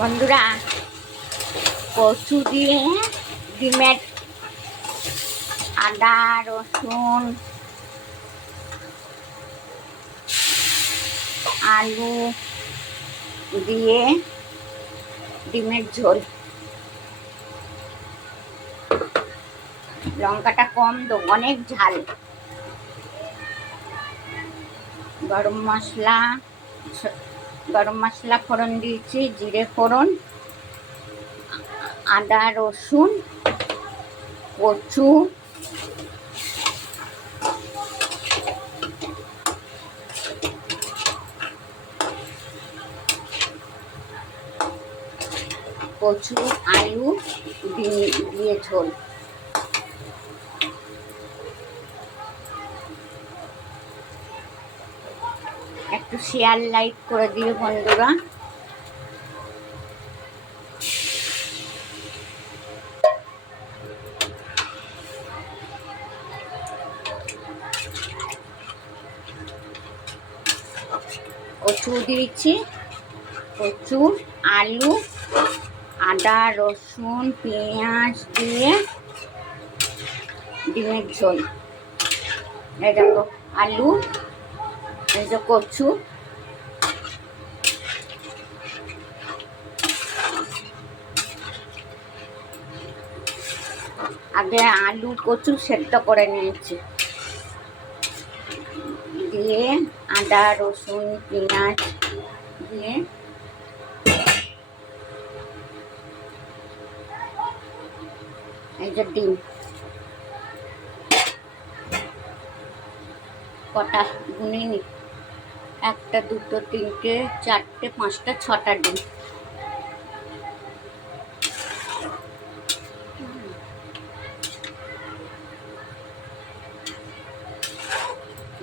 বন্ধুরা, কচু দিয়ে ডিমের আদা রসুন আলু দিয়ে ডিমের ঝোল। লঙ্কাটা কম দেবো, অনেক ঝাল। গরম মশলা ফোড়ন দিয়েছি, জিরে ফোড়ন, আদা রসুন, কচু, আলু দিয়ে ঝোল। একটু শেয়ার লাইক করে দিও বন্ধুরা। কচু দিয়েছি, কচু আলু আদা রসুন পেঁয়াজ দিয়ে ডিমের ঝোল। এই দেখো আলু, এই যে কচু, আগে আলু কচু সেদ্ধ করে নিয়েছি, দিয়ে আদা রসুন পেঁয়াজ দিয়ে এই যে ডিম কটা গুনিনি, একটা দুটো তিনটে চারটে পাঁচটা ছটা ডিম।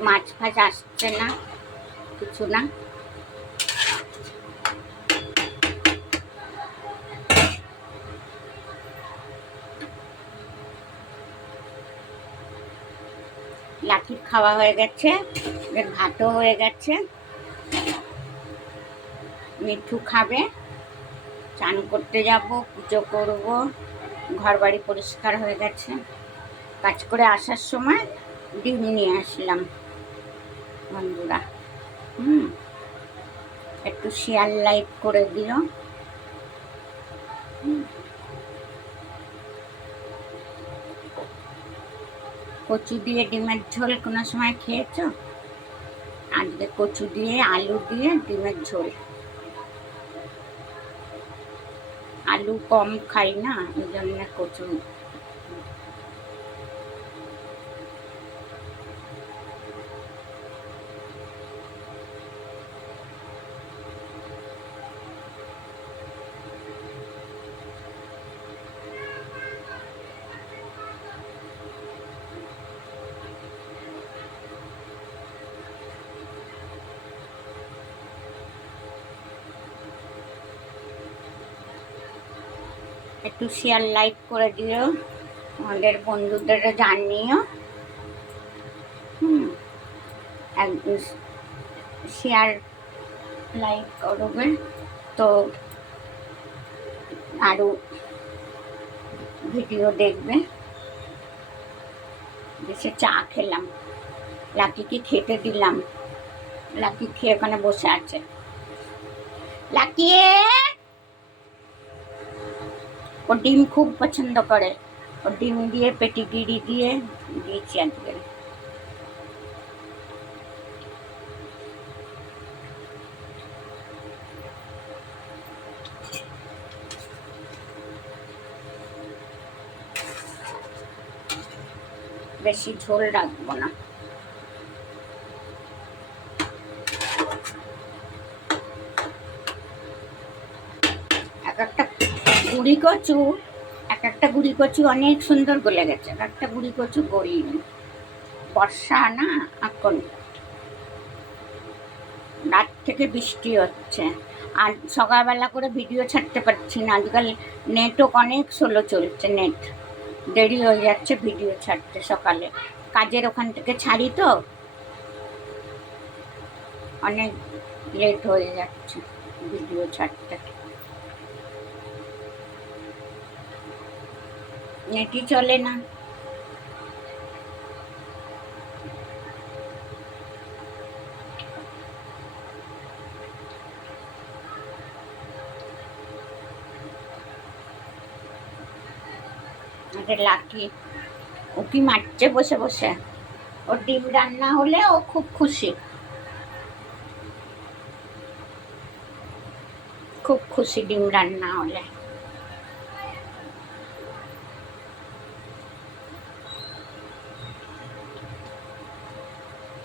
মাছ ফাছ আসছে না, কিছু না। লাঠির খাওয়া হয়ে গেছে, ভাতও হয়ে গেছে। মিঠু খাবে, চান করতে যাব, পুজো করব, ঘর বাড়ি পরিষ্কার হয়ে গেছে। কাজ করে আসার সময় ডিম নিয়ে আসলাম বন্ধুরা। একটু শেয়ার লাইক করে দিও। কচু দিয়ে ডিমের ঝোল কোনো সময় খেয়েছো? আজকে কচু দিয়ে আলু দিয়ে ডিমের ঝোল। আলু কম খাই না, ওই জন্য কচু। একটু শেয়ার লাইক করে দিও, আমাদের বন্ধুদের জানিও। শেয়ার লাইক করবে তো আরো ভিডিও দেখবে। দেশে চা খেলাম, লাকিকে খেতে দিলাম। লাকি খেয়ে ওখানে বসে আছে। লাকি ও ডিম খুব পছন্দ করে, ও ডিম দিয়ে পেটিগিরি দিয়ে দিয়েছি আজকে। বেশি ঝোল রাখবো না। এক একটা গুড়ি কচু অনেক সুন্দর গলে গেছে, এক একটা গুড়ি কচু গলিনি। বর্ষা না, এখন রাত থেকে বৃষ্টি হচ্ছে, আর সকালবেলা করে ভিডিও ছাড়তে পারছি না। আজকাল নেটও অনেক স্লো চলছে, নেট দেরি হয়ে যাচ্ছে ভিডিও ছাড়তে। সকালে কাজের ওখান থেকে ছাড়ি তো অনেক লেট হয়ে যাচ্ছে ভিডিও ছাড়তে। নেটই চলে না। আমাদের লাকি উকি মারছে বসে বসে। ওর ডিম রান্না হলে ও খুব খুশি, খুব খুশি ডিম রান্না হলে।